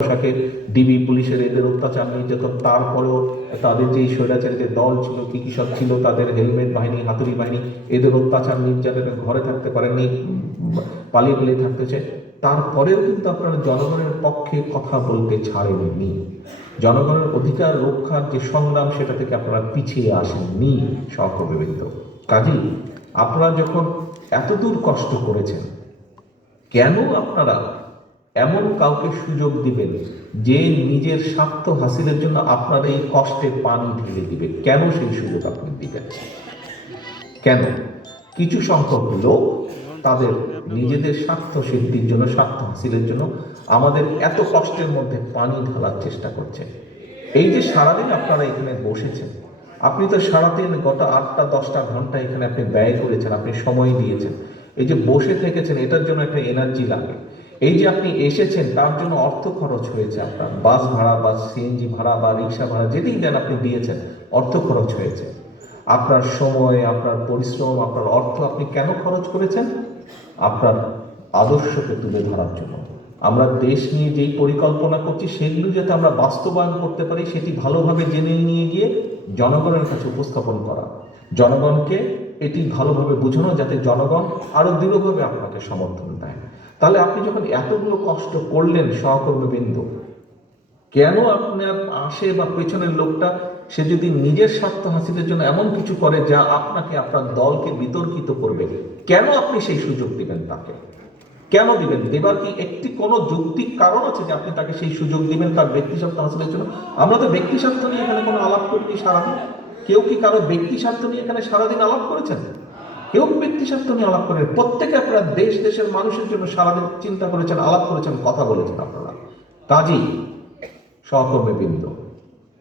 পোশাকের ডিবি পুলিশের এদের অত্যাচার নির্যাতন, তারপরেও তাদের যে স্বৈরাচারী যে দল ছিল, কি কি সব ছিল, তাদের হেলমেট বাহিনী, হাতুড়ি বাহিনী, এদের অত্যাচার নির্যাতনের ঘরে থাকতে পারেননি, পালিয়ে পালিয়ে থাকতেছে তারপরেও কিন্তু আপনারা জনগণের পক্ষে কথা বলতে ছাড়েননি। জনগণের অধিকার রক্ষার যে সংগ্রাম, সেটা থেকে আপনারা পিছিয়ে আসেননি, সহকর্মীবৃন্দ। কাজেই আপনারা যখন এতদূর কষ্ট করেছেন, কেন আপনারা এমন কাউকে সুযোগ দিবেন যে নিজের স্বার্থ হাসিলের জন্য আপনার এই কষ্টে পানি ঢেলে দিবে। কেন সেই সুযোগ আপনি দিবেন? কেন? কিছু সংখ্যক লোক তাদের নিজেদের স্বার্থ সিদ্ধির জন্য, স্বার্থ হাসিলের জন্য আমাদের এত কষ্টের মধ্যে পানি ঢালার চেষ্টা করছে। এই যে সারাদিন আপনারা এখানে বসেছেন, আপনি তো সারাদিন গত আটটা, দশটা ঘণ্টা এখানে আপনি ব্যয় করেছেন, আপনি সময় দিয়েছেন। এই যে বসে থেকেছেন, এটার জন্য একটা এনার্জি লাগে। এই যে আপনি এসেছেন, তার জন্য অর্থ খরচ হয়েছে আপনার। বাস ভাড়া বা সিএনজি ভাড়া বা রিক্সা ভাড়া যেটাই দেন আপনি দিয়েছেন, অর্থ খরচ হয়েছে। আপনার সময়, আপনার পরিশ্রম, আপনার অর্থ আপনি কেন খরচ করেছেন? আপনার আদর্শকে তুলে ধরার জন্য। আমরা দেশ নিয়ে যেই পরিকল্পনা করছি, সেগুলো যাতে আমরা বাস্তবায়ন করতে পারি, সেটি ভালোভাবে জেনে নিয়ে গিয়ে জনগণের কাছে উপস্থাপন করা। জনগণকে এটি ভালোভাবে বোঝানো যাতে জনগণ আরও দৃঢ়ভাবে আপনাকে সমর্থন দেয়। তাহলে আপনি যখন এতগুলো কষ্ট করলেন সহকর্মীবৃন্দ কেন আপনার আসে বা পেছনের লোকটা, সে যদি নিজের স্বার্থ হাসিলের জন্য এমন কিছু করে যা আপনাকে, আপনার দলকে বিতর্কিত করবে? কেন আপনি সেই সুযোগ দিবেন তাকে? কেন দিবেন? দেবার কি একটি কোনো যৌক্তিক কারণ আছে যে আপনি তাকে সেই সুযোগ দিবেন তার ব্যক্তি স্বার্থ হাসিলের জন্য? আমরা তো ব্যক্তি স্বার্থ নিয়ে এখানে কোনো আলাপ করিনি সারাদিন। কেউ কি কারও ব্যক্তি স্বার্থ নিয়ে এখানে সারাদিন আলাপ করেছেন? কেউ ব্যক্তি স্বার্থ নিয়ে আলাপ করেন। প্রত্যেকে আপনারা দেশ, দেশের মানুষের জন্য সারাদিন চিন্তা করেছেন, আলাপ করেছেন, কথা বলেছেন আপনারা। কাজী সহকর্মীবৃন্দ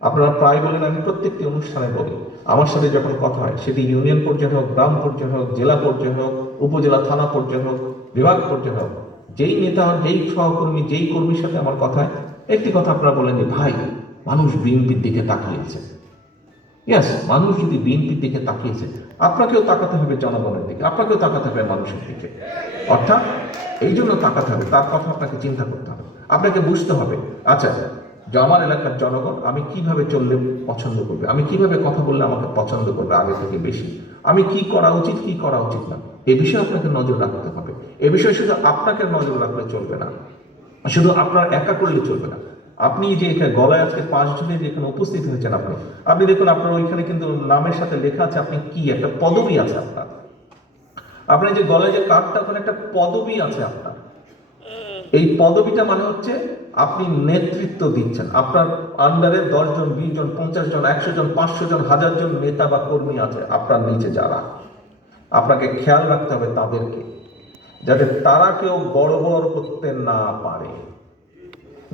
আপনারা প্রায় বলেন, আমি প্রত্যেকটি অনুষ্ঠানে বলি, আমার সাথে যখন কথা হয়, সেটি ইউনিয়ন পর্যায়ে হোক, গ্রাম পর্যায়ে হোক, জেলা পর্যায়ে হোক, উপজেলা, থানা পর্যায়ে হোক, বিভাগ পর্যায়ে হোক, যেই নেতা, যেই সহকর্মী, যেই কর্মীর সাথে আমার কথা একটি কথা আপনারা বলেন ভাই, মানুষ বিএনপির দিকে তাকিয়েছে ইয়াস মানুষ যদি বিএনপির দিকে তাকিয়েছে, আপনাকেও তাকাতে হবে জনগণের দিকে, আপনাকেও তাকাতে হবে মানুষের দিকে। অর্থাৎ এই জন্য তাকাতে হবে, তার কথা আপনাকে চিন্তা করতে হবে। আপনাকে বুঝতে হবে আচ্ছা আমার এলাকার জনগণ, আমি কীভাবে চললে পছন্দ করবে? আমি কীভাবে কথা বললে আমাকে পছন্দ করবে আগে থেকে বেশি? আমি কি করা উচিত, কি করা উচিত না? এ বিষয়ে আপনাকে নজর রাখতে হবে। এ বিষয়ে শুধু আপনাকে নজর রাখলে চলবে না। শুধু আপনার একা করলে চলবে না। আপনি যে এখানে গলায় আজকে পাঁচ জনে যে এখানে উপস্থিত হয়েছেন আপনি আপনি দেখুন আপনার ওইখানে কিন্তু নামের সাথে লেখা আছে আপনি কি, একটা পদবি আছে আপনার। আপনার যে গলায় যে কার্ডটা ওখানে একটা পদবি আছে আপনার। এই পদবিটা মানে হচ্ছে আপনি নেতৃত্ব দিচ্ছেন। আপনার আন্ডারে দশ জন বিশ জন পঞ্চাশ জন একশো জন পাঁচশো জন হাজার জন নেতা বা কর্মী আছে আপনার নিচে যারা। আপনাকে খেয়াল রাখতে হবে তাদেরকে, যাতে তারা কেউ গড়বড় করতে না পারে।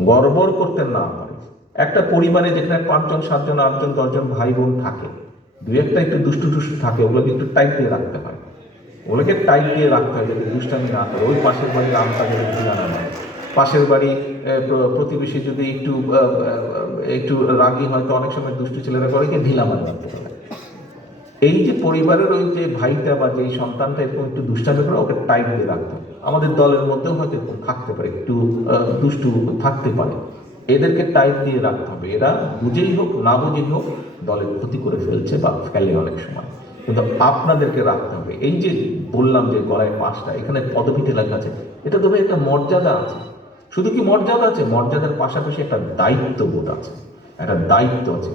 গড়বড় করতে না পারে একটা পরিবারে যেখানে পাঁচজন, সাতজন, আটজন, দশজন ভাই বোন থাকে দু একটা একটু দুষ্টু টুষ্টু থাকে, ওগুলোকে একটু টাইট দিয়ে রাখতে হয়। ওগুলোকে টাইট দিয়ে রাখতে হয় যাতে দুষ্টামি না করে। ওই পাশের বাড়ির আমটা যদি ঢিলানো নয় পাশের বাড়ি প্রতিবেশী যদি একটু একটু রাগী হয়, তো অনেক সময় দুষ্টু ছেলেরা করে কি ঢিলা মারে এই যে পরিবারের ওই যে ভাইটা বা যেই সন্তানটা এরকম একটু দুষ্টামি করে, ওকে টাইট দিয়ে রাখতে হবে আমাদের দলের মধ্যেও হয়তো এরকম থাকতে পারে, একটু দুষ্টু থাকতে পারে। এদেরকে টাইট দিয়ে রাখতে হবে। এরা বুঝেই হোক, না বুঝেই হোক, দলের ক্ষতি করে ফেলছে বা ফেলে অনেক সময়। কিন্তু আপনাদেরকে রাখতে হবে। এই যে বললাম যে গলায় পাঁচটা, এখানে পদবিতে লেখা আছে। এটা তবে একটা মর্যাদা আছে। শুধু কি মর্যাদা আছে? মর্যাদার পাশাপাশি একটা দায়িত্ববোধ আছে। একটা দায়িত্ব আছে।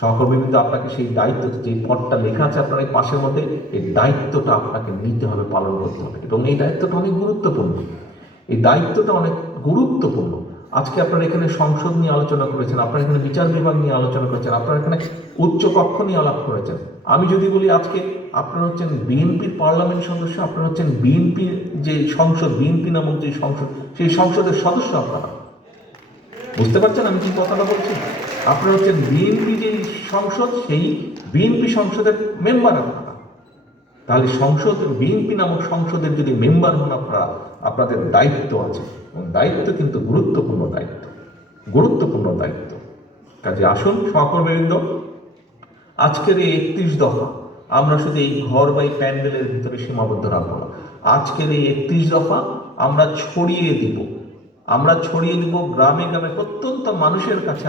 সহকর্মী কিন্তু আপনাকে সেই দায়িত্ব, যে পদটা লেখা আছে আপনার এই পাশের মধ্যে, এই দায়িত্বটা আপনাকে নিতে হবে, পালন করতে হবে। এবং এই দায়িত্বটা অনেক গুরুত্বপূর্ণ। এই দায়িত্বটা অনেক গুরুত্বপূর্ণ। আজকে আপনারা এখানে সংসদ নিয়ে আলোচনা করেছেন, আপনারা এখানে বিচার বিভাগ নিয়ে আলোচনা করেছেন, আপনারা এখানে উচ্চ কক্ষ নিয়ে আলাপ করেছেন। আমি যদি বলি আজকে আপনারা হচ্ছেন বিএনপির পার্লামেন্ট সদস্য, আপনারা হচ্ছেন বিএনপির যে সংসদ, বিএনপি নামক যে সংসদ, সেই সংসদের সদস্য আপনারা। বুঝতে পারছেন আমি কি কথাটা বলছি? আপনারা হচ্ছেন বিএনপি যে সংসদ, সেই বিএনপি সংসদের মেম্বার আপনারা তাহলে সংসদ বিএনপি নামক সংসদের যদি মেম্বার হন আপনারা, আপনাদের দায়িত্ব আছে। দায়িত্ব কিন্তু গুরুত্বপূর্ণ দায়িত্ব। গুরুত্বপূর্ণ দায়িত্ব। কাজে আসুন, সহকর্মীবৃন্দ। আজকের এই একত্রিশ দফা, আমরা শুধু এই ঘর বা এই প্যান্ডেলের ভিতরে সীমাবদ্ধ রাখব না। আজকের এই একত্রিশ দফা, আমরা ছড়িয়ে দিব। আমরা ছড়িয়ে দিব গ্রামে গ্রামে প্রত্যন্ত মানুষের কাছে